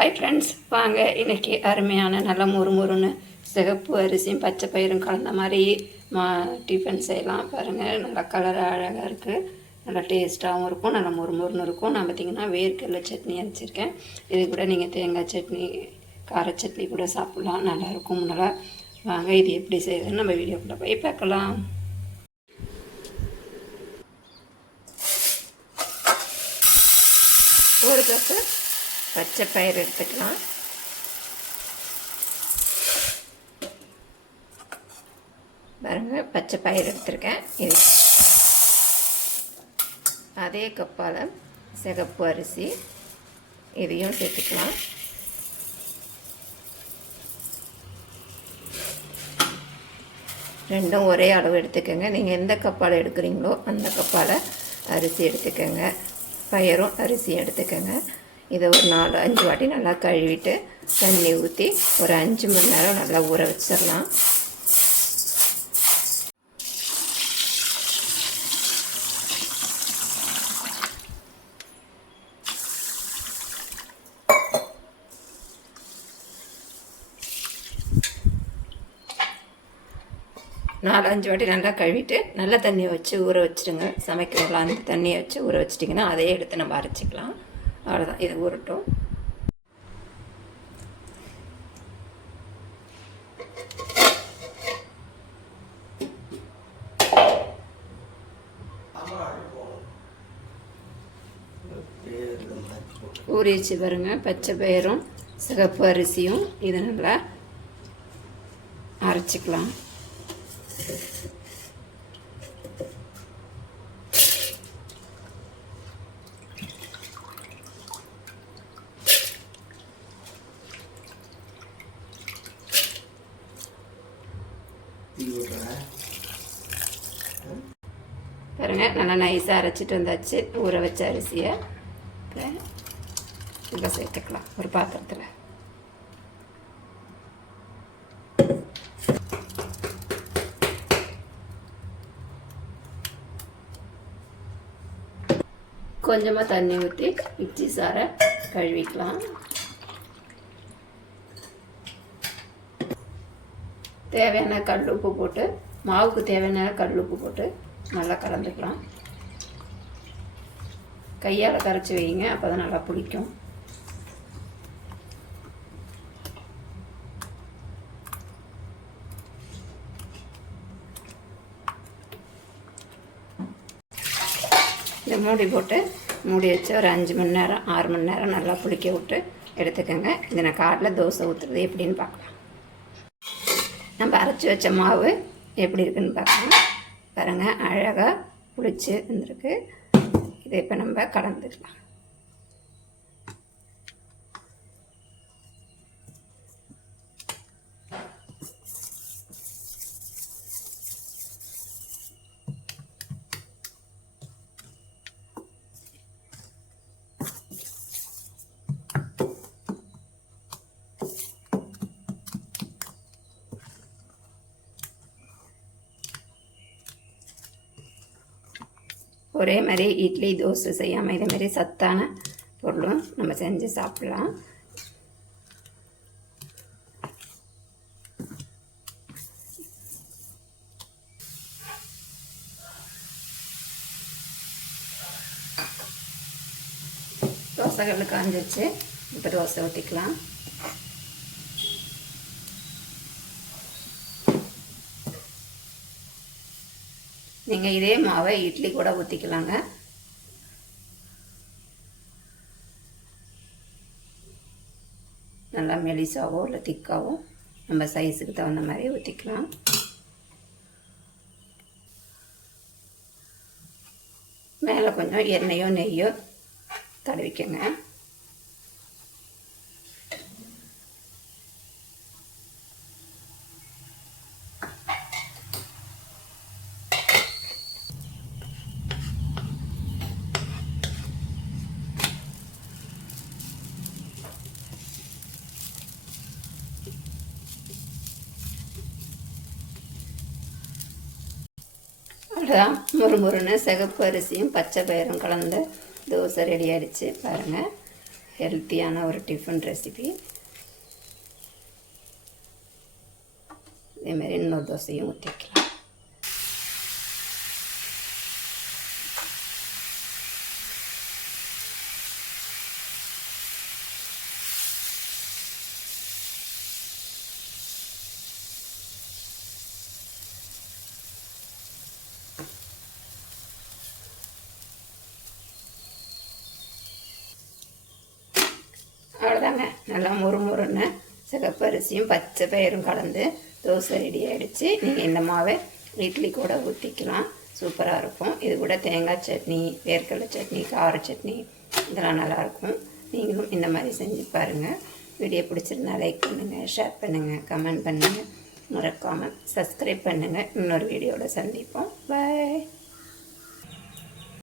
Hi friends வாங்க இன்றைக்கி அருமையான நல்ல முறுமுறுன்னு சிகப்பு அரிசியும் பச்சை பயிரும் கலந்த மாதிரி மா டிஃபன் செய்யலாம். பாருங்கள் நல்லா கலர் அழகாக இருக்குது நல்லா டேஸ்ட்டாகவும் இருக்கும் நல்லா முறுமுறுன்னு இருக்கும். நான் பார்த்திங்கன்னா வேர்க்கடலை சட்னி அரைச்சிருக்கேன். இது கூட நீங்கள் தேங்காய் சட்னி கார சட்னி கூட சாப்பிட்லாம். நல்லாயிருக்கும் நல்லா வாங்க இது எப்படி செய்யுதுன்னு நம்ம வீடியோக்குள்ளே போய் பார்க்கலாம். ஒரு கப்பு பச்சை பயிர் எடுத்துக்கலாம். பாருங்க பச்சை பயிர் எடுத்திருக்கேன். இது அதே கப்பால் சிகப்பு அரிசி. இதையும் சேர்த்துக்கலாம். ரெண்டும் ஒரே அளவு எடுத்துக்கோங்க. நீங்கள் எந்த கப்பால் எடுக்கிறீங்களோ அந்த கப்பால் அரிசி எடுத்துக்கோங்க. பயரும் அரிசியும் எடுத்துக்கோங்க. இதை ஒரு நாலு அஞ்சு வாட்டி நல்லா கழுவிட்டு தண்ணி ஊற்றி ஒரு அஞ்சு மணி நேரம் நல்லா ஊற வச்சிடலாம். நாலு அஞ்சு வாட்டி நல்லா கழுவிட்டு நல்ல தண்ணியை வச்சு ஊற வச்சுடுங்க. சமைக்கிறவங்களா அந்த தண்ணியை வச்சு ஊற வச்சிட்டிங்கன்னா அதையே எடுத்து நம்ம அரைச்சிக்கலாம். அவ்வளோதான் இது ஊறட்டும் ஊறிச்சு பாருங்க. பச்சை பயிரும் சிகப்பு அரிசியும் இது நல்லா அரைச்சிக்கலாம். பாருங்க நல்லா நைஸாக அரைச்சிட்டு வந்தாச்சு. ஊற வச்ச அரிசியை இதில் சேர்த்துக்கலாம் ஒரு பாத்திரத்தில். கொஞ்சமாக தண்ணி ஊற்றி இட்லி சாரை கழுவிக்கலாம். தேவையான கல் உப்பு போட்டு மாவுக்கு தேவையான கல் உப்பு போட்டு நல்லா கலந்துக்கலாம். கையால் கரைச்சி வைங்க அப்போ தான் நல்லா பிடிக்கும் இந்த மூடி போட்டு மூடி வச்சு ஒரு அஞ்சு மணி நேரம் ஆறு மணி நேரம் நல்லா புளிக்க விட்டு எடுத்துக்கோங்க. இதை நான் காட்டில் தோசை ஊற்றுறது எப்படின்னு பார்க்கலாம். நம்ம அரைச்சி வச்ச மாவு எப்படி இருக்குன்னு பார்க்கலாம். பாருங்கள் அழகாக புளிச்சு வந்திருக்கு. இதை இப்போ நம்ம கலந்துக்கலாம். ஒரே மாதிரி இட்லி தோசை செய்யாமல் இதே மாதிரி சத்தான பொருளும் நம்ம செஞ்சு சாப்பிட்லாம். தோசைகள் காஞ்சிருச்சு. இப்போ தோசை ஊற்றிக்கலாம் நீங்கள் இதே மாவை இட்லி கூட ஊற்றிக்கலாங்க நல்லா மெலிசாவோ இல்லை திக்காவோ நம்ம சைஸுக்கு தகுந்த மாதிரி ஊற்றிக்கலாம் மேலே கொஞ்சம் எண்ணெயோ நெய்யோ தடவிக்கங்க. அவ்வளோதான் முறுமுறுன்னு சிகப்பு அரிசியும் பச்சை பயிரும் கலந்த தோசை ரெடி ஆகிடுச்சு பாருங்கள் ஹெல்த்தியான ஒரு டிஃபன் ரெசிபி இதேமாரி இன்னொரு தோசையும் ஊற்றிக்கலாம் நல்லா முறுமுறுன்னு சிகப்பரிசியும் பச்சை பயிரும் கலந்து தோசை ரெடி ஆகிடுச்சு நீங்கள் இந்த மாவை இட்லி கூட ஊற்றிக்கலாம் சூப்பராக இருக்கும். இது கூட தேங்காய் சட்னி வேர்க்கடலை சட்னி கார சட்னி இதெல்லாம் நல்லாயிருக்கும் நீங்களும் இந்த மாதிரி செஞ்சு பாருங்கள் வீடியோ பிடிச்சிருந்தா லைக் பண்ணுங்கள் ஷேர் பண்ணுங்கள் கமெண்ட் பண்ணுங்கள் மறக்காமல் சப்ஸ்கிரைப் பண்ணுங்கள் இன்னொரு வீடியோவில் சந்திப்போம். பாய்